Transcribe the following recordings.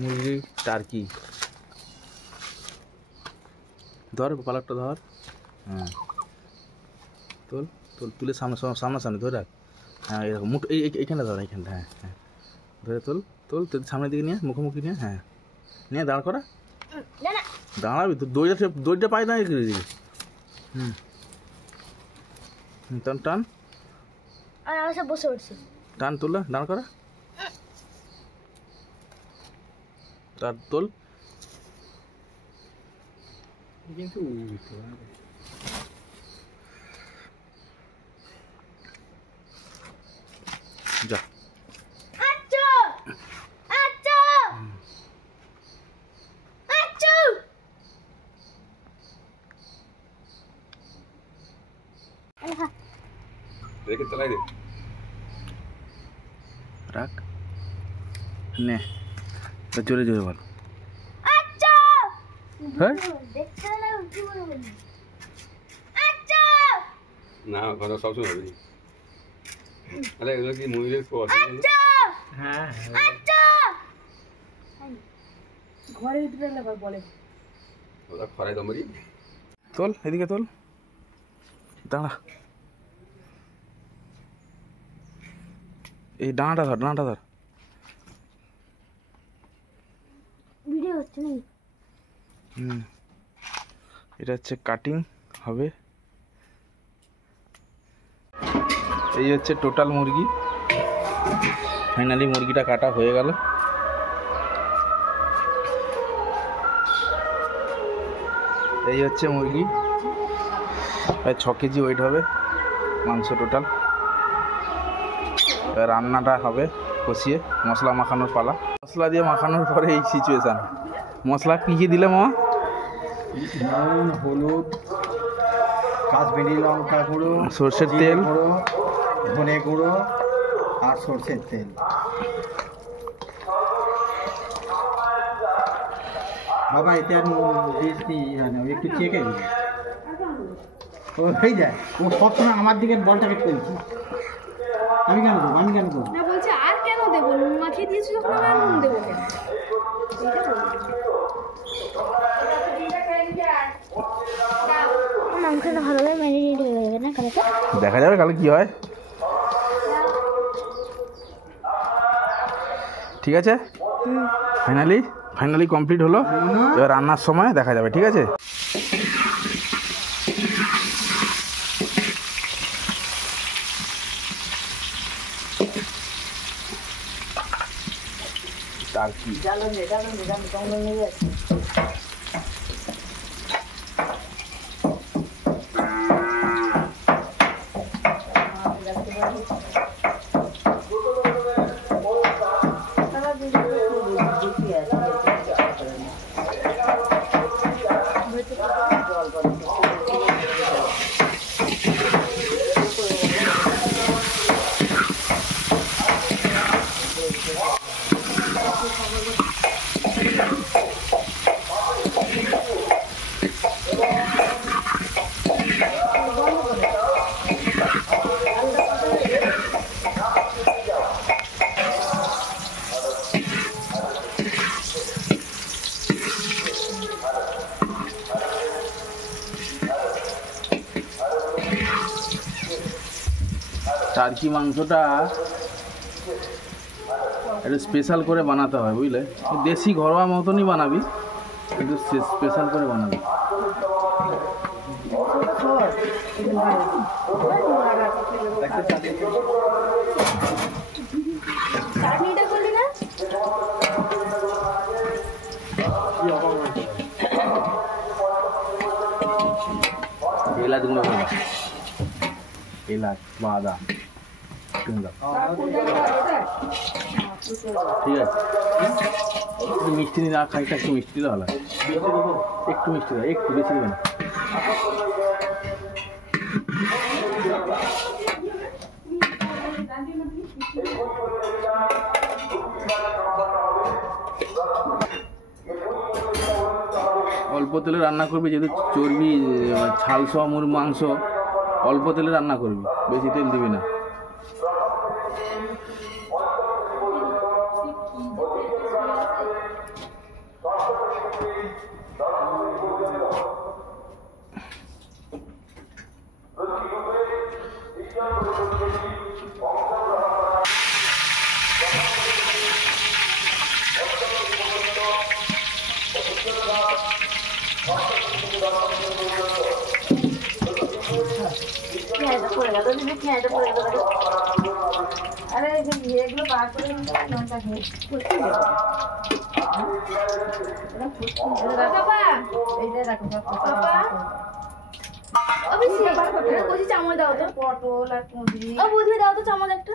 মুরগি টার্কি ধর পালাকটা ধর। হ্যাঁ তোল তোল তুলে সামনাসামনি ধরে রাখ। হ্যাঁ এরকম মুঠ এইখানটা ধর এইখানটা। হ্যাঁ হ্যাঁ ধরে তোল তোল তোর সামনের দিকে নিয়ে মুখোমুখি নিয়ে। হ্যাঁ নিয়ে দাঁড় করা। দাঁড়াবি তো দড়িটা পাই না। টান টান বসে পড়ছি। টান তোলা দাঁড় করা। তার তোল কিন্তু যা রাখ নে জোরে জোরে বল। হ্যাঁ না কথা সবসময় হবে। আরে এগুলো কি মুভির হ্যাঁ ঘরে বলে ওরা খরাই দমরি। তোল এদিকে তোল দাঁড়া। এই ডাঁটা ধর ডাঁটা ধর। ভিডিও হচ্ছে নাকি? এটা হচ্ছে কাটিং হবে। এই হচ্ছে টোটাল মুরগি। ফাইনালি মুরগিটা কাটা হয়ে গেল। এই হচ্ছে মুরগি, প্রায় 6 কেজি ওয়েট হবে মাংস টোটাল। রান্নাটা হবে কষিয়ে, মশলা মাখানোর পালা। মশলা দিয়ে মাখানোর পরে এই সিচুয়েশান। মশলা কী কী দিলে মামা? নুন, হলুদ, কাশ্মীরি লঙ্কা গুঁড়ো, সর্ষের তেল, ধনে গুঁড়ো আর সর্ষের তেল। বাবা এতে আর একটু চেকে দিবি। ও হয়ে যায়, ও সবসময় আমার দিকে বলটাকে ফেলছি। আমি কেন দেবো? আমি কেন দেবো? না বলছে আর কেন দেবো? নুন মাখিয়ে দিয়েছি যখন আর নুন দেবো কেন? মাংসটা ভালোভাবে ম্যারিনেট হয়ে যাবে না কালকে? দেখা যাবে কালকে কি হয়। ঠিক আছে, ফাইনালি কমপ্লিট হলো। এবার রান্নার সময় দেখা যাবে। ঠিক আছে, আর কি টার্কি মাংসটা একটু স্পেশাল করে বানাতে হয়, বুঝলে? দেশি ঘরোয়া মতনই বানাবি, কিন্তু স্পেশাল করে বানাবি। এলাচ গুঁড়ো করে এলাচ বাদাম ঠিক আছে। একটু মিষ্টি নিলে আর খানিকটা একটু মিষ্টি দিলে ভালো হয়। একটু মিষ্টি দেয়, একটু বেশি দেবে না। অল্প তেলে রান্না করবি, যেহেতু চর্বি ছাল সহ মাংস, অল্প তেলে রান্না করবি, বেশি তেল দিবি না। পেঁয়াজটা পড়ে গেল দিদি, পেঁয়াজটা পড়ে গেল। আরে এগুলো বার করে নিতে হবে, লঙ্কা খেয়ে ফুটতে দেবো। বাবা এইটাই রাখো বাবা অবশ্যই কচি চামচ দাও তো। পটল আর কুঁদরি। ও বুঝে দাও তো চামচ একটা।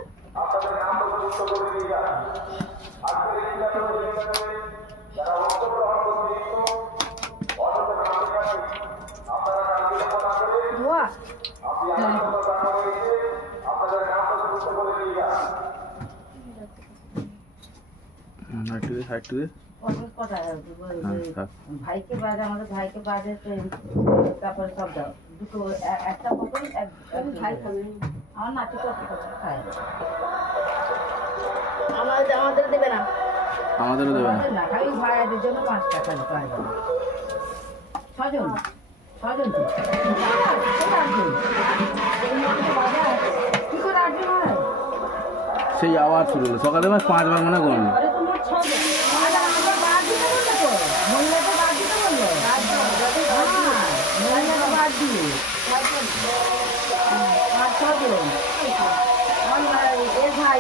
ধোয়া একটু দে, একটু দে। পটল কটা থাক। ভাইকে বাজে, আমাদের ভাইকে বাজে, তারপরে সব দাও দুটো, একটা পটল ভাই খাবে। আমার নাতি কত খায় আমাদের দেবে না। আমাদেরও দেবে না। না খাই, ভাইয়াদের জন্য 5 টাকা দিতে হয়। 6 জন তো। কি করে 8 জন হয়? সেই আওয়াজ শুরু হলো সকালে 5 বার মনে করলো। আরে তোমার 6 জন। আরে আমরা বাদ দিতে বললে তো, মহিলাকে বাদ দিতে বললো। মহিলাকে বাদ দিয়ে 5 জন। আমার এর ভাই,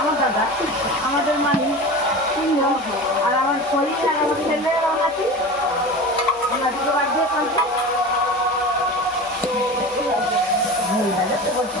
আমার দাদা, আমাদের মানি 3 জন, আর আমার শরীর আর আমার ছেলে আর আমার নাতি। আমার নাতিকে বাদ দিয়ে 5 জন। মহিলাদের তো বলছে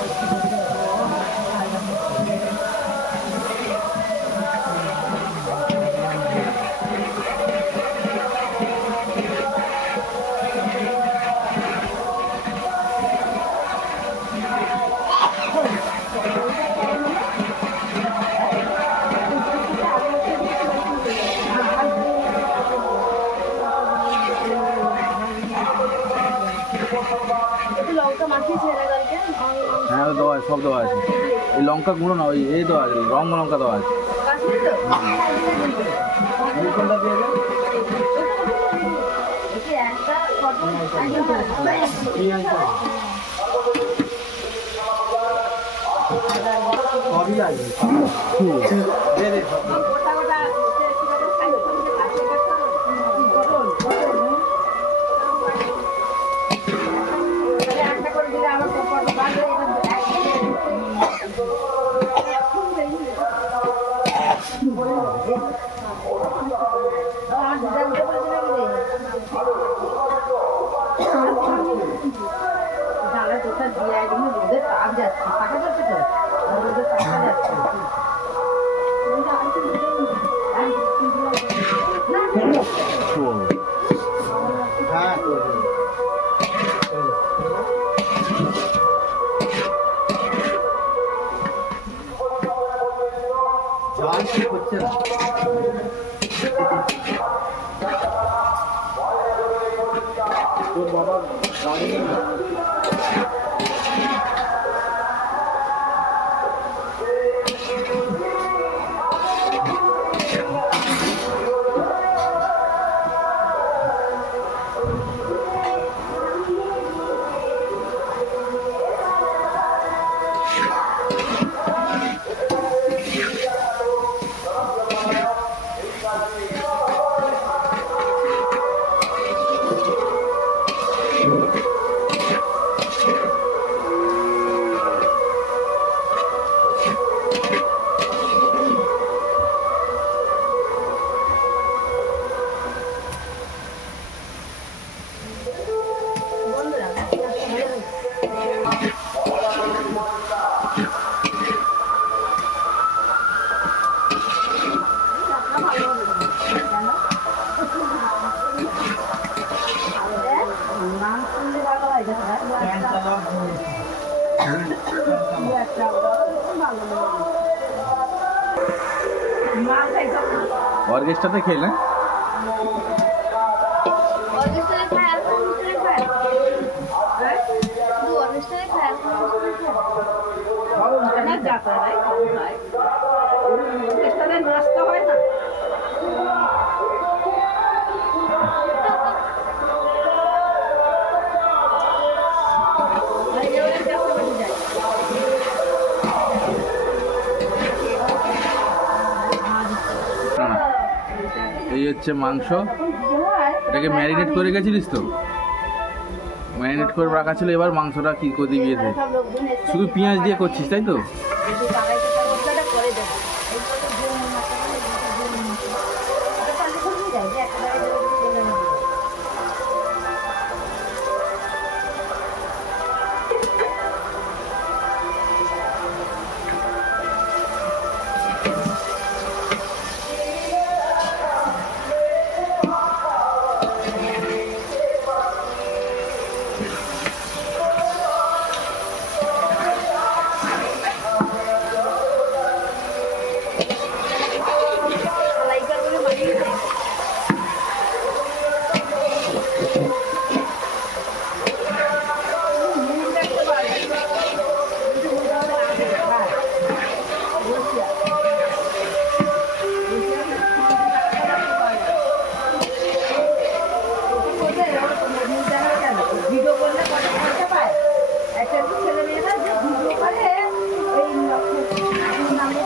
একটু লঙ্কা মাখিয়েছি না কালকে। হ্যাঁ ওই দেওয়া আছে, সব দেওয়া আছে। এই লঙ্কা গুঁড়ো না, ওই এই দেওয়া আছে, রং লঙ্কা দেওয়া আছে। কাশ্মীরি তো কোনটা দিয়ে দেবে? এটি একটা পটল সবই লাগবে। দে দে সব। গোটা গোটা একটা করে দিলে আমার পটল বাঁধে। আমার দিদা উঠে পড়েছিলাম রে, জানলা চোখটা দিয়ে একদম রোদের তাপ যাচ্ছে, পাখা যাচ্ছে তো, রোদের তাপটা যাচ্ছে। হ্যাঁ করে দে। জল কি হচ্ছে না? তোর বাবা গাড়ি নিয়ে অর্কেস্ট্রাতে খেলে অর্কেস্ট্রায় খায় আর কোন অনুষ্ঠানে খায়? শুধু অর্কেস্ট্রায় খায় আর কোন অনুষ্ঠানে খায়? না যাত্রায় কম হয়, অনুষ্ঠানে নাচতে হয় না। এই হচ্ছে মাংস, এটাকে ম্যারিনেট করে গেছিলিস তো? ম্যারিনেট করে রাখা ছিল, এবার মাংসটা কি করে দিবি এতে? সব লোকজন এসে শুধু পেঁয়াজ দিয়ে করছিস তাই তো? যদি বাগাইতে পারো ওটা করে দেবো। এইগুলো তো দিয়ে মশলা করে দিয়ে মশলা ওটা তাহলে ভুলে যায় যে একেবারে তেলে নেবো। ভিডিও করলে কত খরচা পায়? একটা ছেলে মেয়েরা যে ভিডিও করে এই নামে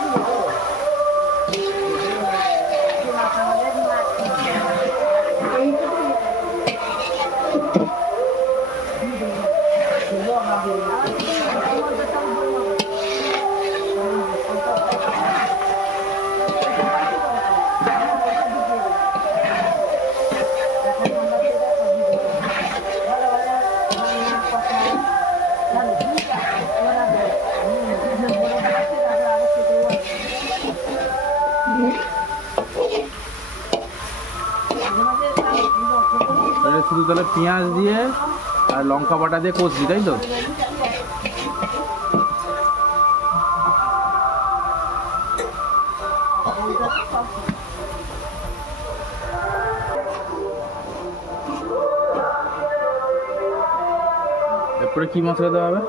শুধু তাহলে পেঁয়াজ দিয়ে আর লঙ্কা বাটা দিয়ে কষবি তাই তো? এরপরে কি মশলা দেওয়া হবে?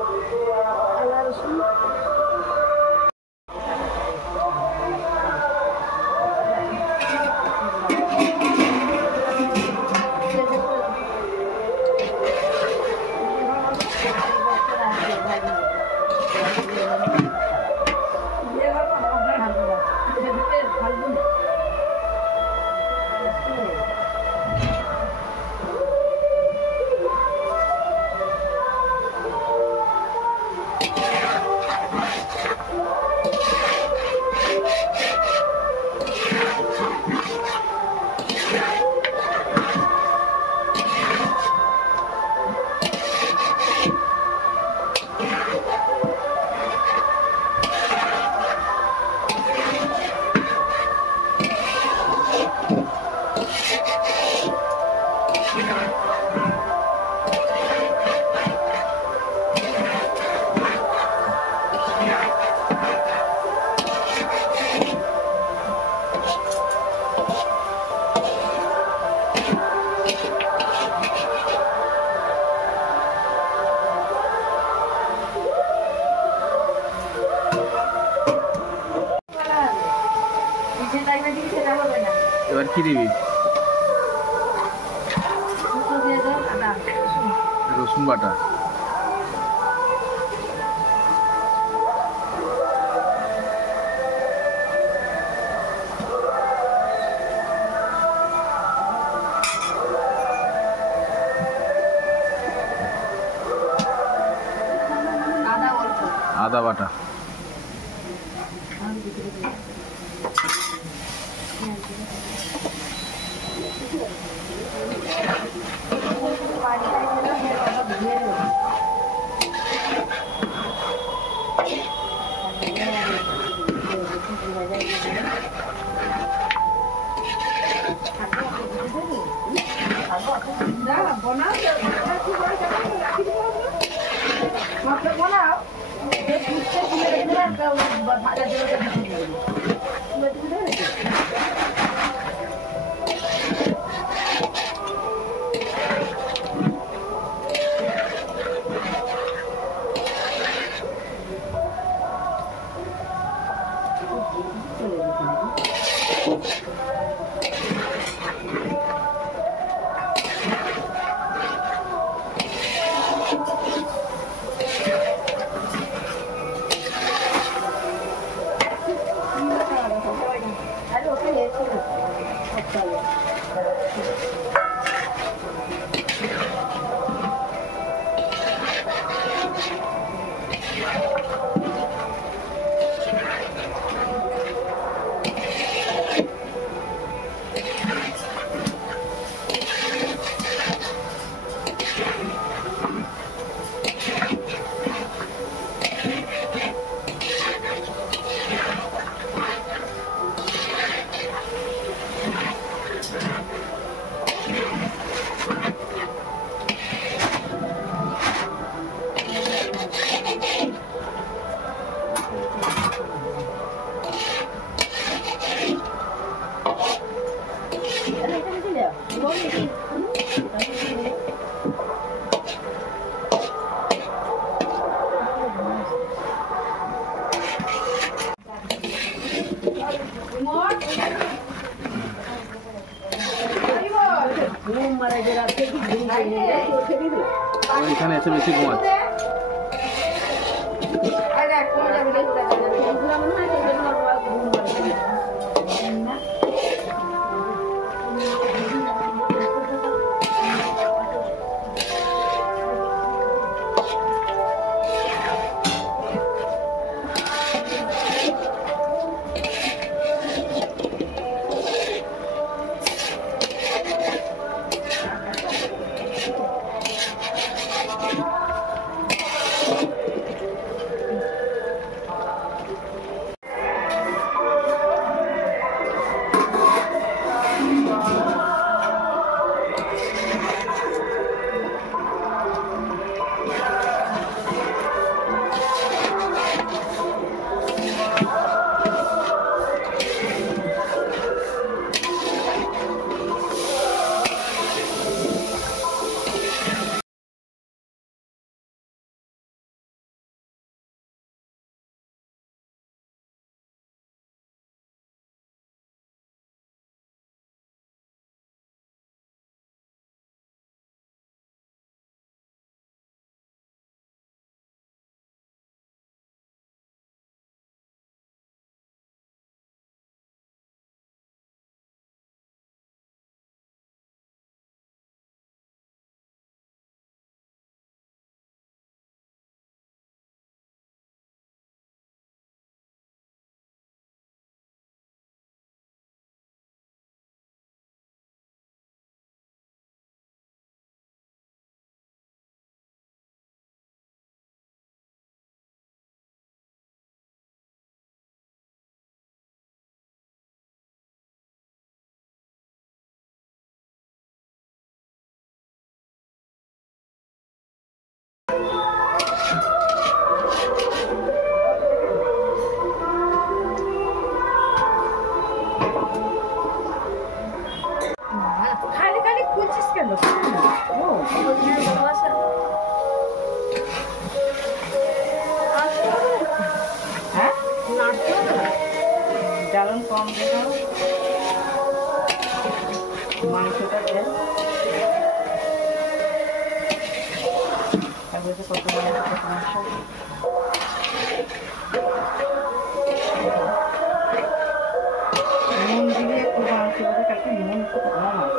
এবার কি দিবি? রসুন বাটা, আদা বাটা, এখানে এসে বেশি ঘুমাচ্ছে। খালি খালি খুঁজছিস কেন? হ্যাঁ জ্বালন কম দেবো, মাংসটা দেন কত মাংস নুন দিয়ে একটু মাংস করে কালকে নুন কম আছে।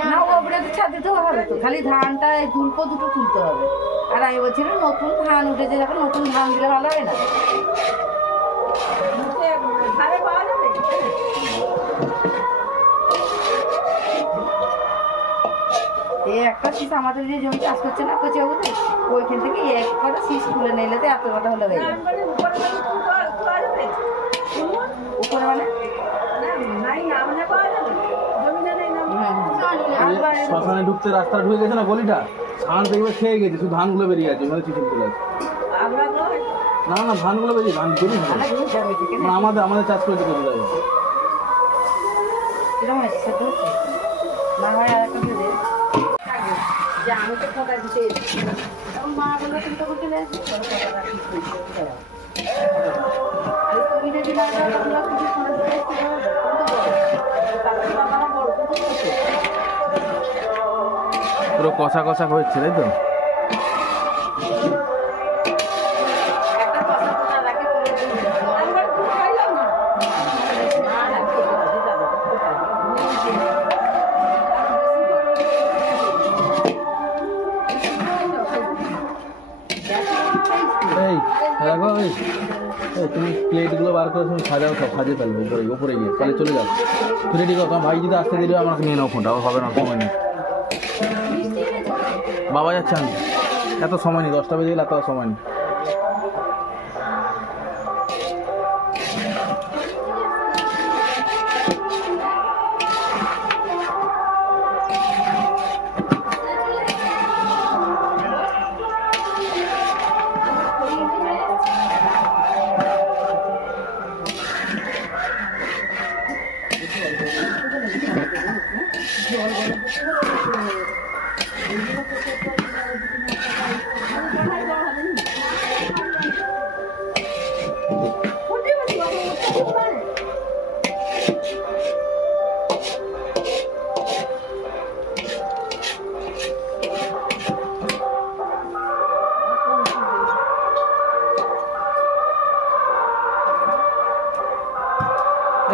না ওপরে তো ছাদ দিতে হবে তো, খালি ধানটা তুলবো, দুটো তুলতে হবে। আর আমি বলছিলাম নতুন ধান উঠেছে যখন নতুন ধান দিলে ভালো হবে না? এই একটা শীষ আমাদের যে জমি চাষ করছে না কচি বাবুতে, ওইখান থেকে এক কটা শীষ তুলে নিলে তো এত কথা হলো হয়ে যাবে। উপরে মানে শ্মশানে ঢুকতে রাস্তা ঢুকে গেছে না গলিটা, ধান দেখবে খেয়ে গেছে, শুধু ধানগুলো বেরিয়ে আছে, মানে চিঠি তুলে আছে। না না ধানগুলো বেরিয়ে ধান জমি মানে আমাদের চাষ করেছে কত জায়গায়। কিরকম হয়েছে সেদ্ধ হচ্ছে? না হয় আর একটা দিয়ে দে। যে আমি তো ফোটা দিতে এসেছি, তখন মা বললো তুমি তো বলতে গেছি তুমি যদি না যাও তোমরা কিছু ফোটা দিতে এসেছি পুরো কষা কষা হচ্ছে তাই তো। এই দেখো তুমি প্লেটগুলো বার করে তুমি সাজাও, সব সাজিয়ে ফেলবে উপরে গিয়ে, তাহলে চলে যাও। তুমি রেডি করো, তোমার ভাই যদি আসতে দিলে আমাকে নিয়ে নাও ফোনটা, হবে না সময় নেই। বাবা যাচ্ছে, আমি এত সময় নেই, 10টা বেজে গেলে এত সময় নেই।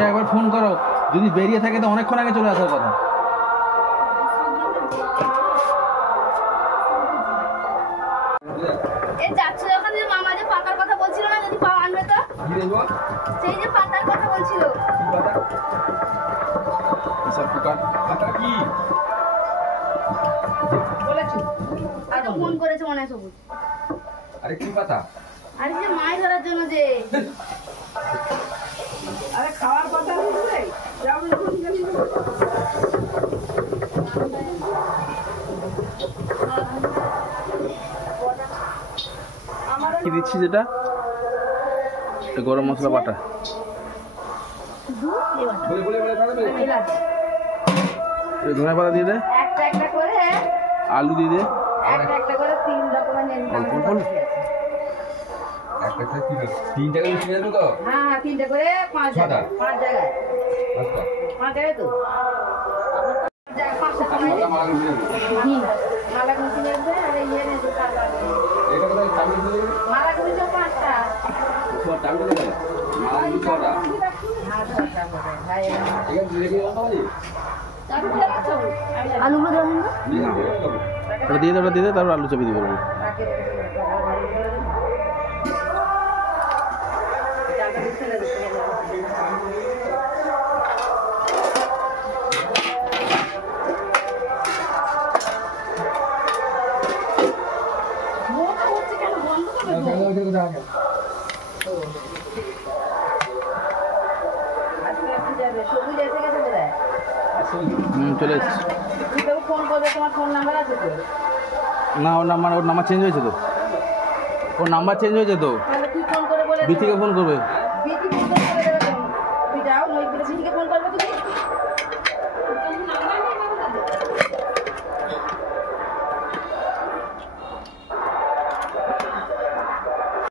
একবার ফোন করো, যদি বেরিয়ে থাকে তো অনেকক্ষণ আগে চলে আসার কথা। এই যাচ্ছে যখন যে মামা যে পাতার কথা বলছিল না, যদি পাও আনবে তো। কি দেখবো? সেই যে পাতার কথা বলছিল। কি পাতা? সব পোকা পাতা কি? বলেছি আচ্ছা ফোন করেছে মনে হয় সবুজ। আরে কি পাতা? আর এই যে মাছ ধরার জন্য যে আরে খাওয়ার কথা বলছে যাও যখন গেলি কি দিচ্ছি যেটা, এটা গরম মশলা বাটা, বলে বলে বলে খাবে। এলাচ। এটা ধনে পাতা দিয়ে দে, একটা একটা করে আলু দিয়ে দে, একটা একটা করে 3 রকমের নেন। অল্প অল্প। একটা কি 3 টাকা বেশি যাবে তো? হ্যাঁ হ্যাঁ 3টে করে 5 ছটা। জায়গায় 5 জায়গায় আচ্ছা 5 জায়গায় তো 5টা সময় পাতা মারা গেছে। মালা গুছি নেবে আর ইয়ে নেবে কাটা। এটা কোথায় চাবি দিয়ে দেবে? মালা গুছি 5টা। তোমার চাবি কোথায় গেল? মারা গেছে ছটা। হ্যাঁ 6টা করে ভাই। এখানে দিয়ে দিয়ে দাও ভাই। আলুগুলো দেবেন না? দিয়ে দাও। ওটা দিয়ে দে, ওটা দিয়ে দে, তারপর আলু চাপি দিয়ে দেবো। রাখে টাকা দিতে লাগে। মোটা হচ্ছে কেন বন্ধ করে দাও। আজকে কি যাবে? সবুজ এসে গেছে বোধহয়। চলে এসেছি। তুই তো ফোন করবে, তোমার ফোন নাম্বার আছে তো? না, ওর নাম্বার চেঞ্জ হয়েছে তো, ওর নাম্বার চেঞ্জ হয়েছে তো, তাহলে তুই ফোন করে বলে বিথিকে ফোন করবে।